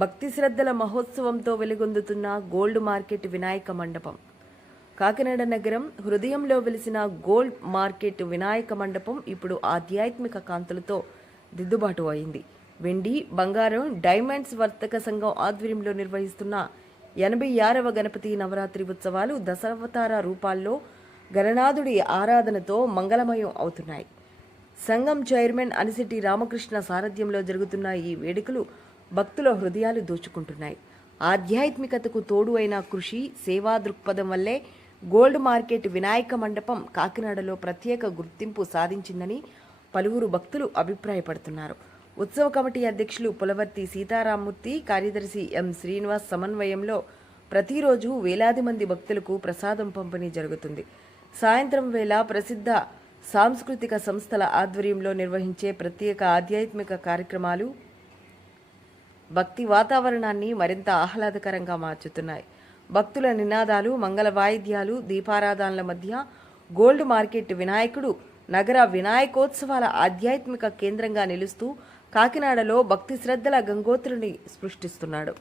భక్తి శ్రద్ధల మహోత్సవంతో వెలుగొందుతున్న గోల్డ్ మార్కెట్ వినాయక మండపం. కాకినాడ నగరం హృదయంలో వెలిసిన గోల్డ్ మార్కెట్ వినాయక మండపం ఇప్పుడు ఆధ్యాత్మిక కాంతులతో దిద్దుబాటు అయింది. వెండి బంగారం డైమండ్స్ వర్తక సంఘం ఆధ్వర్యంలో నిర్వహిస్తున్న ఎనభై ఆరవ గణపతి నవరాత్రి ఉత్సవాలు దశావతార రూపాల్లో గణనాథుడి ఆరాధనతో మంగళమయం అవుతున్నాయి. సంఘం చైర్మన్ అనిశెట్టి రామకృష్ణ సారథ్యంలో జరుగుతున్న ఈ వేడుకలు భక్తుల హృదయాలు దోచుకుంటున్నాయి. ఆధ్యాత్మికతకు తోడు అయిన కృషి సేవా దృక్పథం వల్లే గోల్డ్ మార్కెట్ వినాయక మండపం కాకినాడలో ప్రత్యేక గుర్తింపు సాధించిందని పలువురు భక్తులు అభిప్రాయపడుతున్నారు. ఉత్సవ కమిటీ అధ్యక్షులు పులవర్తి సీతారామూర్తి కార్యదర్శి ఎం శ్రీనివాస్ సమన్వయంలో ప్రతిరోజు వేలాది మంది భక్తులకు ప్రసాదం పంపిణీ జరుగుతుంది. సాయంత్రం వేళ ప్రసిద్ధ సాంస్కృతిక సంస్థల ఆధ్వర్యంలో నిర్వహించే ప్రత్యేక ఆధ్యాత్మిక కార్యక్రమాలు భక్తి వాతావరణాన్ని మరింత ఆహ్లాదకరంగా మార్చుతున్నాయి. భక్తుల నినాదాలు మంగళ వాయిద్యాలు దీపారాధనల మధ్య గోల్డ్ మార్కెట్ వినాయకుడు నగర వినాయకోత్సవాల ఆధ్యాత్మిక కేంద్రంగా నిలుస్తూ కాకినాడలో భక్తి శ్రద్ధల గంగోత్రుని సృష్టిస్తున్నాడు.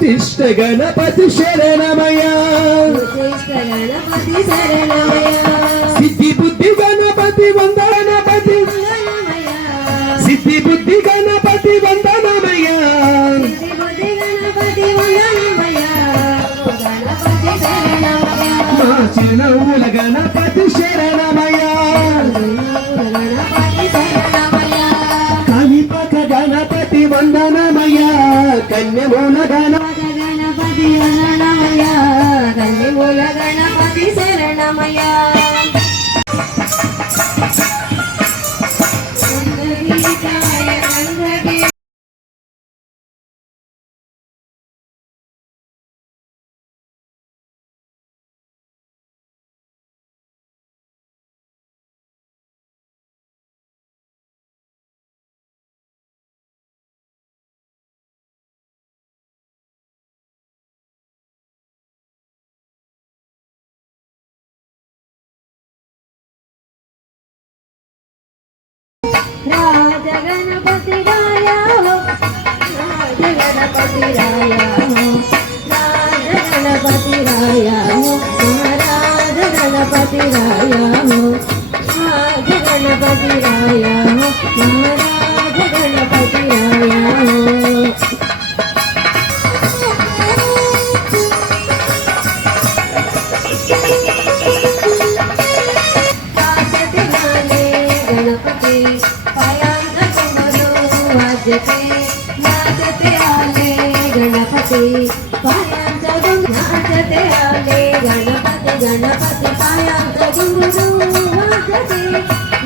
ఉత్తిష్ట గణపతి శరణమయ సిద్ధి బుద్ధి గణపతి వందనపతి. సిద్ధి బుద్ధి గణపతి వందనమయ చిరునవ్వుల గణపతి శరణమయ గణపతి వందనమయ కన్యమూల గణ శరణమయ రాజగణపతి రాయ రాజగణపతి రాయ రాజగణపతి రాయ గణపతి రాయ రాజగణపతి రాయ గణపతి రాయ గణపతి పయాంత వాద్యతే నాచతే ఆలే గణపతి పయాంత నాచతే ఆలే గణపతి గణపతి పయాంత వాద్యతే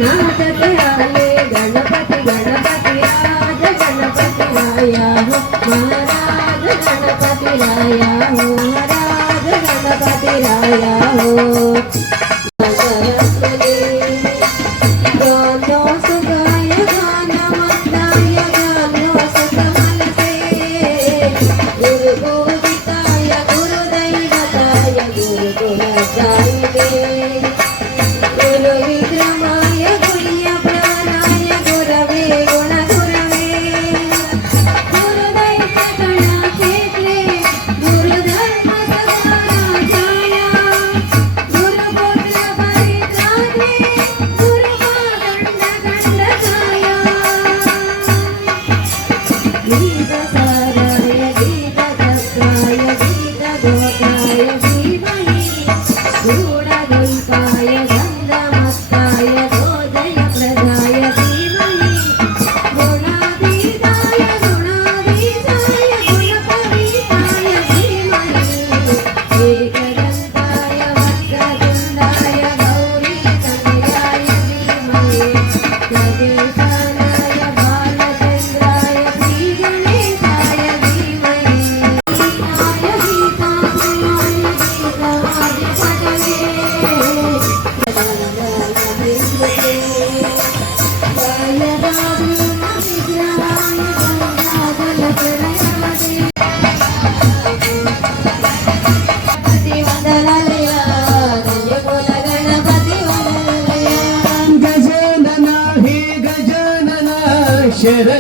నాచతే ఆలే గణపతి గణపతి రాజ గణపతి మహారాజ గణపతి మహారాజ గణపతి గురు విక్రమాయ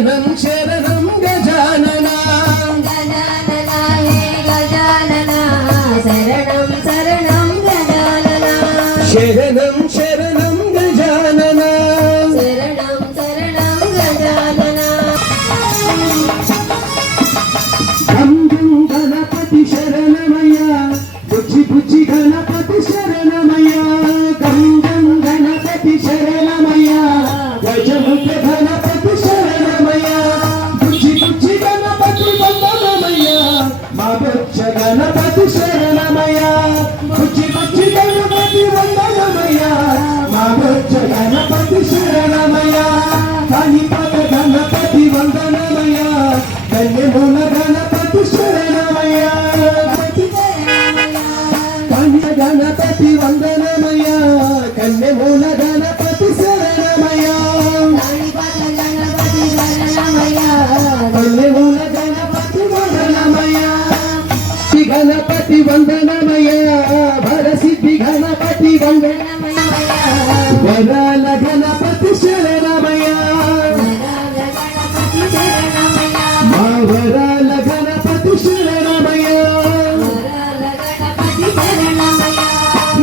శరణం శరణం గజానన. శరణం శరణం గజానన. శరణం శరణం శరణం శరణం గణపతి శరణమయ్య. బుచ్చి బుచ్చి గణపతి శరణమయ్య. గం గం గణపతి శరణమయ్య. గణపతి వందనమయ్య వరసిద్ధి గణపతి వందన వరాల గణపతి శరణమయ్య మా వరాల గణపతి శరణమయ్య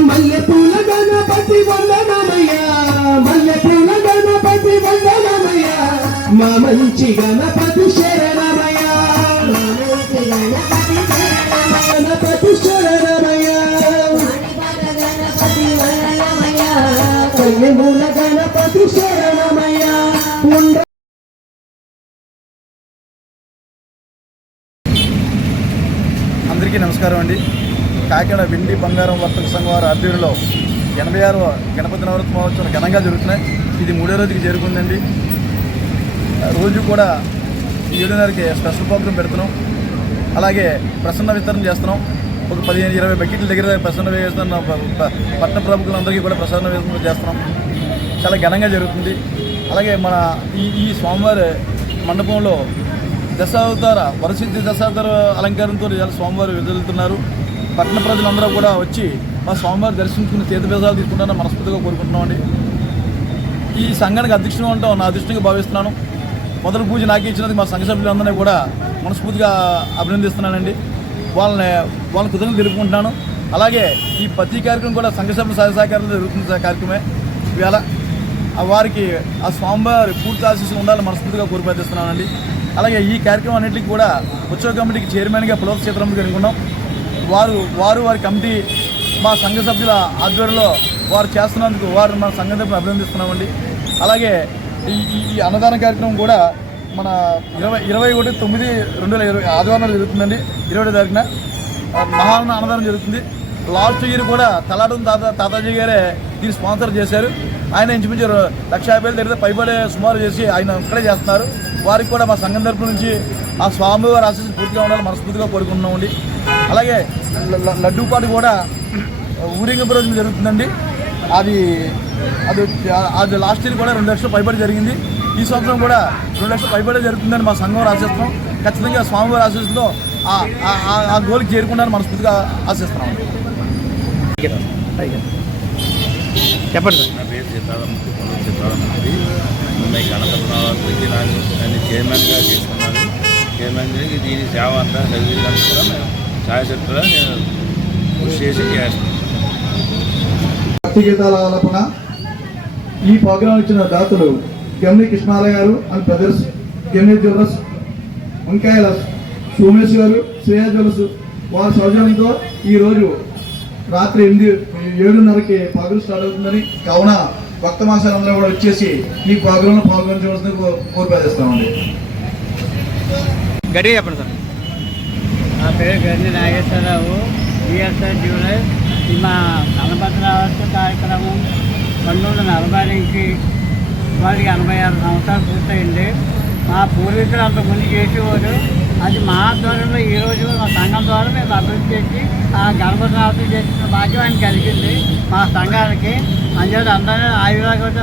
మల్లెపూల గణపతి వందనమయ్య మల్లెపూల గణపతి వందనమయ్య మా మంచి గణపతి శరణ కాకినాడ వెండి బంగారం వర్తక సంఘం వారి ఆధ్వర్యంలో ఎనభై ఆరవ గణపతి నవరత్న మహోత్సవం ఘనంగా జరుగుతున్నాయి. ఇది మూడో రోజుకి చేరుకుందండి. రోజు కూడా ఏడున్నరకి స్పెషల్ ప్రోగ్రాం పెడుతున్నాం. అలాగే ప్రసన్న వితరణ చేస్తున్నాం. ఒక పదిహేను ఇరవై బకెట్ల దగ్గర ప్రసన్న వేస్తున్న పట్టణ ప్రముఖులందరికీ కూడా ప్రసన్న వితరణ చేస్తున్నాం. చాలా ఘనంగా జరుగుతుంది. అలాగే మన ఈ ఈ స్వామివారి మండపంలో దశావతార వరసిద్ధి దశావతార అలంకారంతో ఇవాళ స్వామివారు వెళ్తున్నారు పట్టణ ప్రజలందరూ కూడా వచ్చి మా స్వామివారి దర్శించుకుని తీర్థభేదాలు తీసుకుంటాను మనస్ఫూర్తిగా కోరుకుంటున్నామండి. ఈ సంఘానికి అధ్యక్షుడు ఉంటాం నా అదృష్టంగా భావిస్తున్నాను. మొదటి పూజ నాకు ఇచ్చినందుకు మా సంఘ సభ్యులందరినీ కూడా మనస్ఫూర్తిగా అభినందిస్తున్నానండి. వాళ్ళని వాళ్ళ కృతజ్ఞతలు తెలుపుకుంటున్నాను. అలాగే ఈ ప్రతి కార్యక్రమం కూడా సంఘ సభ్యుల సహాయ సహకారంతో జరుగుతున్న కార్యక్రమే. ఇవాళ వారికి ఆ స్వామివారి పూర్తి ఆశీస్సులు ఉండాలని మనస్ఫూర్తిగా కోరిపేస్తున్నానండి అలాగే ఈ కార్యక్రమం అన్నింటికి కూడా ఉత్సవ కమిటీకి చైర్మన్గా పులవ సీతారామకి ఎన్నుకున్నాం. వారు వారు వారి కమిటీ మా సంఘ సభ్యుల ఆధ్వర్యంలో వారు చేస్తున్నందుకు వారు మన సంఘం సభ్యులు అభినందిస్తున్నామండి. అలాగే ఈ ఈ- అన్నదాన కార్యక్రమం కూడా మన ఇరవై ఇరవై ఒకటి తొమ్మిది రెండు వేల ఇరవై ఆదివారం జరుగుతుందండి. ఇరవై ఒకటి తారీఖున మహాన్న అన్నదానం జరుగుతుంది. లాస్ట్ ఇయర్ కూడా తలాడం తాత తాతాజీ గారే దీన్ని స్పాన్సర్ చేశారు. ఆయన ఇంచుమించు లక్ష యాభై వేలు దగ్గర పైబడే సుమారు చేసి ఆయన ఇక్కడే చేస్తున్నారు. వారికి కూడా మా సంఘం తరపు నుంచి ఆ స్వామివారి ఆశీస్సు పూర్తిగా ఉండాలని మనస్ఫూర్తిగా కోరుకుంటున్నామండి. అలాగే ల- ల- లడ్డూ పాటు కూడా ఊరేగింపు రోజు జరుగుతుందండి. అది అది అది లాస్ట్ ఇయర్ కూడా రెండు లక్షలు పైబడి జరిగింది. ఈ సంవత్సరం కూడా రెండు లక్షలు పైబడి జరుగుతుందని మా సంఘం ఆశిస్తున్నాం. ఖచ్చితంగా స్వామివారి ఆశీస్సుతో ఆ- ఆ- ఆ- ఆ గోల్కి చేరుకుంటారని మనస్ఫూర్తిగా ఆశిస్తున్నాం. చెప్పండి నా పేరు ముంబై గణపతి నేను చైర్మన్గా చేసుకున్నాను. చైర్మన్గా దీని సేవ అంతా చదివిందని కూడా మేము ఛాయశక్తుగా నేను కృషి చేసి చేస్తాను భక్తి గీతాల ఆలపన ఈ ప్రోగ్రాం ఇచ్చిన దాతలు గమ్ని కృష్ణారాయ గారు అండ్ బ్రదర్స్ గమ్ని జ్యువెలర్స్ వంకాయల సోమేష్ గారు శ్రేయ జ్యువెలర్స్ వారి సౌజన్యంతో ఈ రోజు రాత్రి ఎనిమిది ఏడున్నరకి పాగులు స్టార్ట్ అవుతుందని కావున భక్త మాసాలందరూ కూడా వచ్చేసి ఈ పాగులను పాల్గొనవలసింది కోరిపేస్తామండి గట్టిగా చెప్పండి సార్. నా పేరు గండి నాగేశ్వరరావు బిఎస్ఆర్ జ్యువెలర్ ఈ మా గణపతిరావాస కార్యక్రమం పంతొమ్మిది వందల నలభై నుంచి వారికి ఎనభై ఆరు సంవత్సరాలు పూర్తయింది. మా పూర్వీకులు అంతకుముందు చేసేవారు. అది మా ఆధ్వర్యంలో ఈరోజు మా సంఘం ద్వారా మేము అభివృద్ధి చేసి ఆ గణపతి రావాసం చేసిన భాగ్యం ఆయన కలిగింది మా సంఘానికి. అంచేత అందరూ ఆయుర్వేద